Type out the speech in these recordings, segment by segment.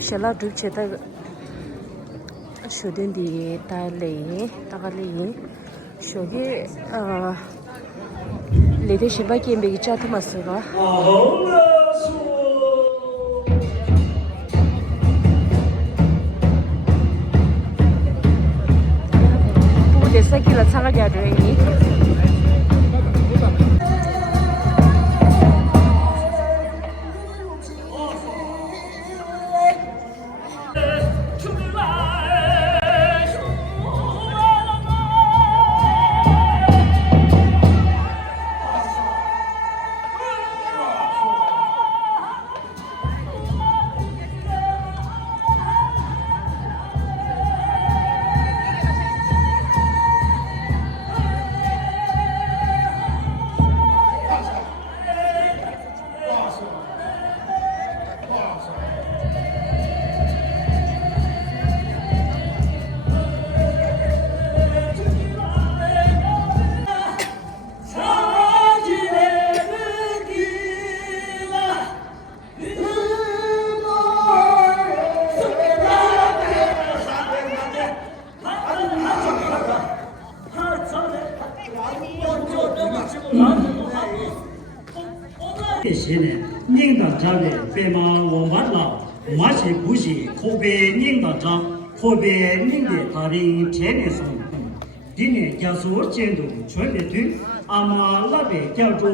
shala dup cheta shudin di ta le shogi lede shiba kembe gicha tamasura bu desa kila tsara ga drengi现在领导长的白马我完了，马是不是河北领导长，河北领的他的天天送，今年加速监督全的队，阿妈那边叫做。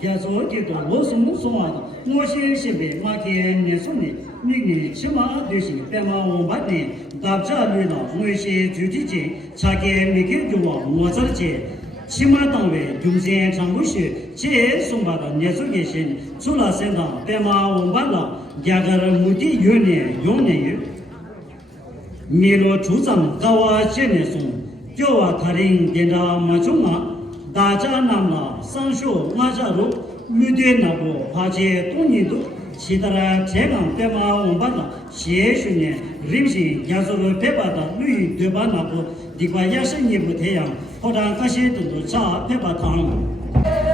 加速阶段，我是木松啊，我先是被马天年送的，明年起码就是白马王八年，大家遇到我些具体节，查给每个就往我这节，起码单位中间常规学，这送把的年数也行，除了身上白马王八了，压个目的永年有，米罗出长高啊些年送，叫啊他人点着马中啊。大家那么上学马家路，绿的那个爬起东年度，其他的这样白马王八的，些许年人生加速了白马的绿对吧那个，地方也是也不太阳，或者这些都是茶配把汤。 네,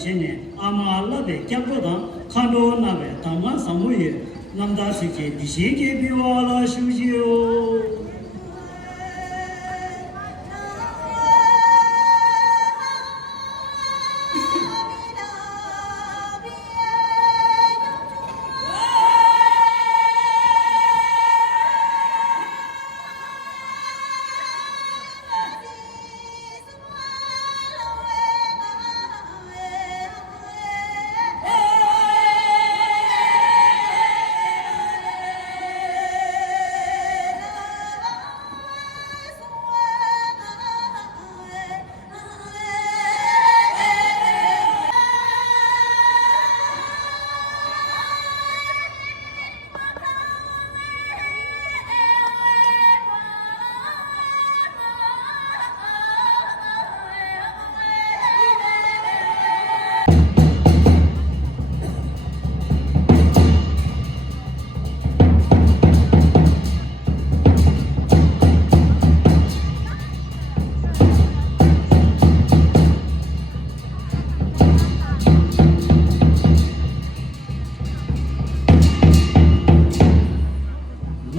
시체네 아마라베 캡보다 칸도나베 담만 사무예 남다 시체 디시게 비와라 슈지요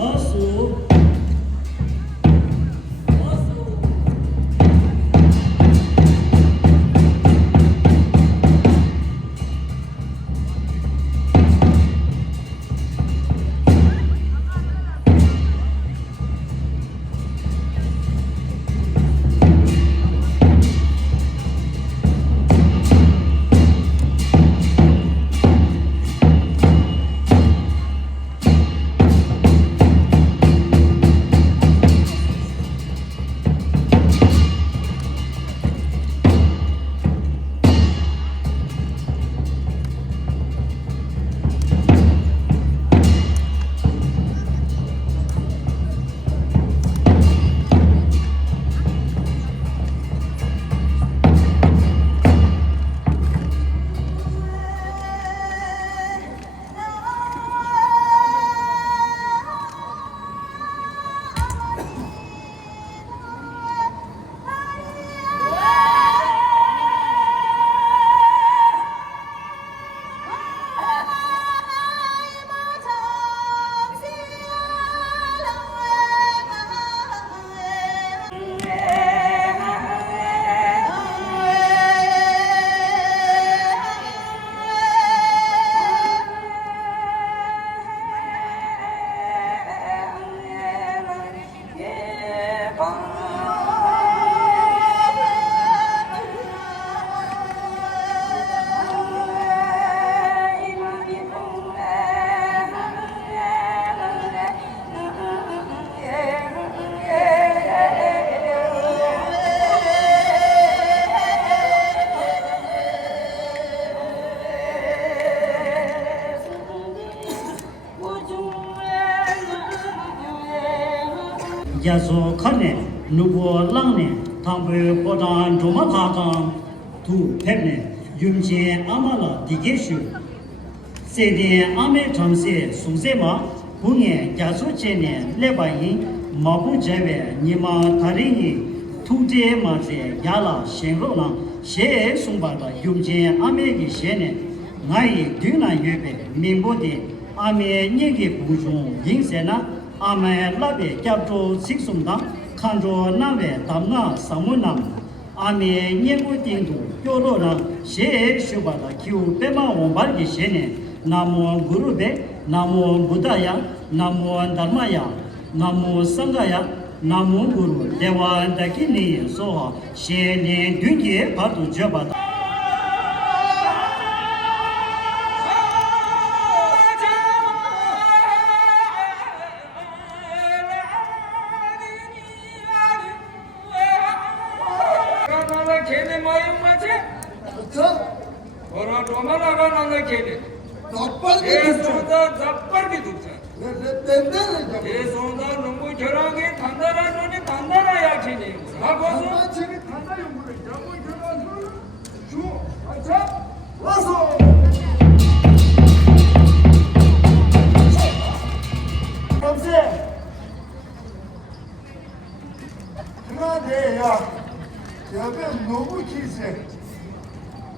마수 야소 칸네 누보 랑네 탐베 보단 조마타탄 두 팹네 윤제 아마라 디게슈 세데 아메 탐세 수세마 봉에 야소체네 레바이 마부제베 니마 다리니 투제 마제 야라 셴로나 셰 숭바다 윤제 아메기 셰네 나이 듀나 예베 민보데 아메 니게 부종 인세나 아메 라베 캡조 식숨다 칸조 나베 담나 사무남 아메 녜고띵도 요로라 셰 슈바다 키우 베마 원발기 셰네 나모 구루베 나모 부다야 나모 달마야 나모 상가야 나모 구루 데와다키니 소하 셰네 듄게 바도 저바다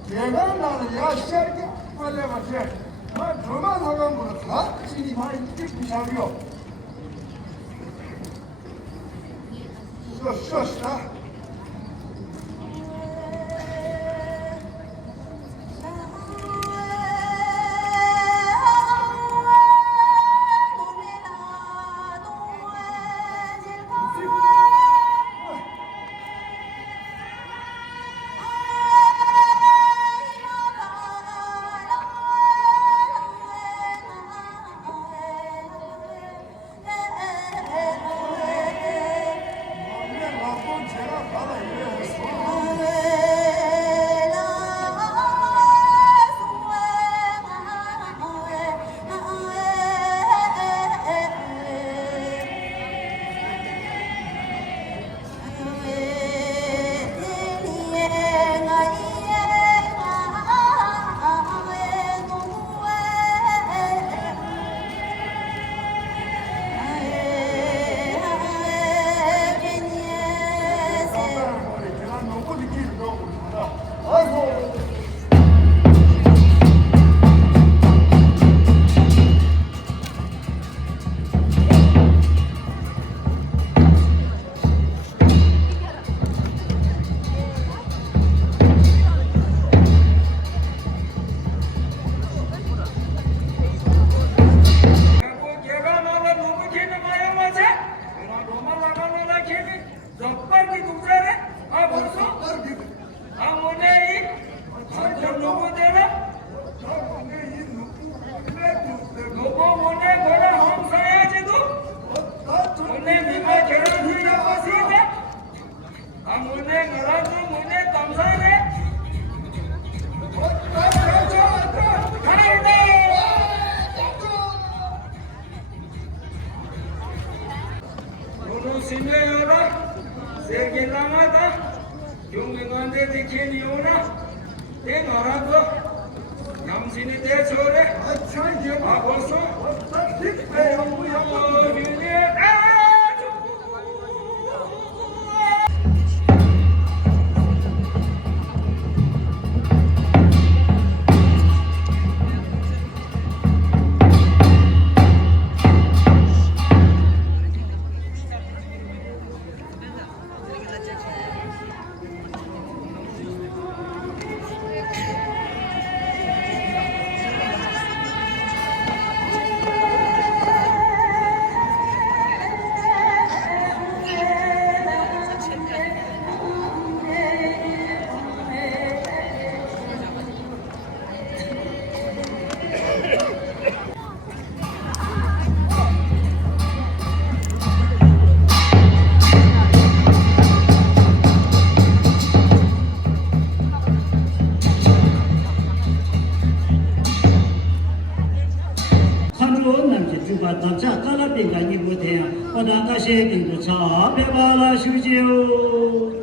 내가 나는 야 시작이 빨리 맞지. 나 저만 사람으로 다 지니 많이 비싸요. 쉬었다. 남자 까라빙가니 못해야 어dan가시에 빙도 차 배바라 쉬지요.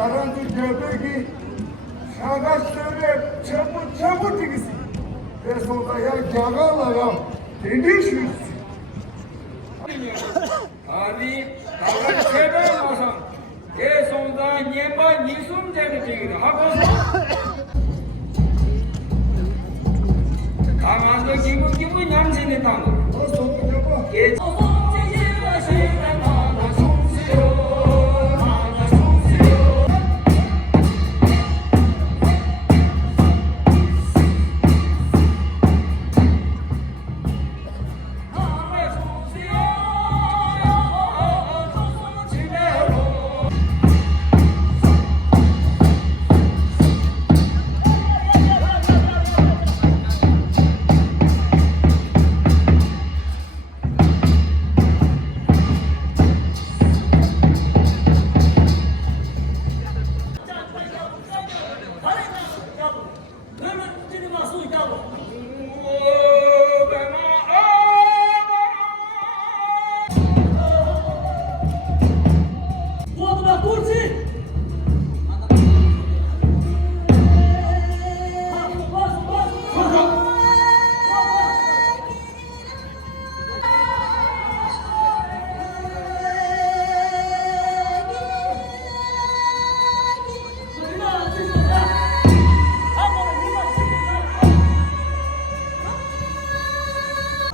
나랑 그 저기 사가스를 전부 되겠어. 그래서 나야 자가라야 되게 아니, 나가 제발 와서 개송자 년반 이숨제를 지기도 하고서 강한도 기분 양신이 땅 개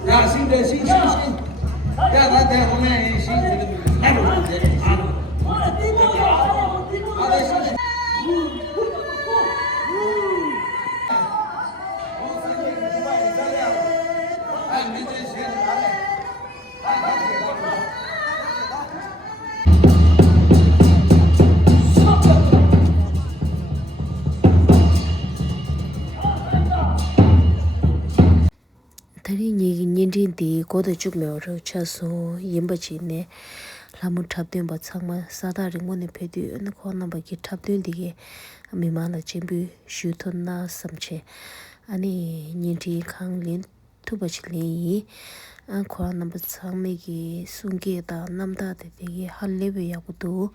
呀，新的新，让他在后面新这个来路人啊，好的，新的。哎，你这学啥嘞？Tari nyingin di kodo chukmyo ro chaso yinba chi ne lamu tabdun ba tsangma sada ringo ne pedu ane kwa namba ki tabdun dige mima la jimbu shutun na samche ane nyinti kang lin tuba chi lin yi an kwa namba tsangme ki sungi da namda de dige hallewe ya kudu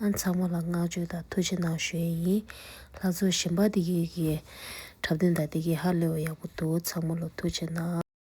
an tsangma la nga jo da tuji na shue yi lazo shimba dige ki tabdun da dige hallewe ya kudu tsangma lo tuji na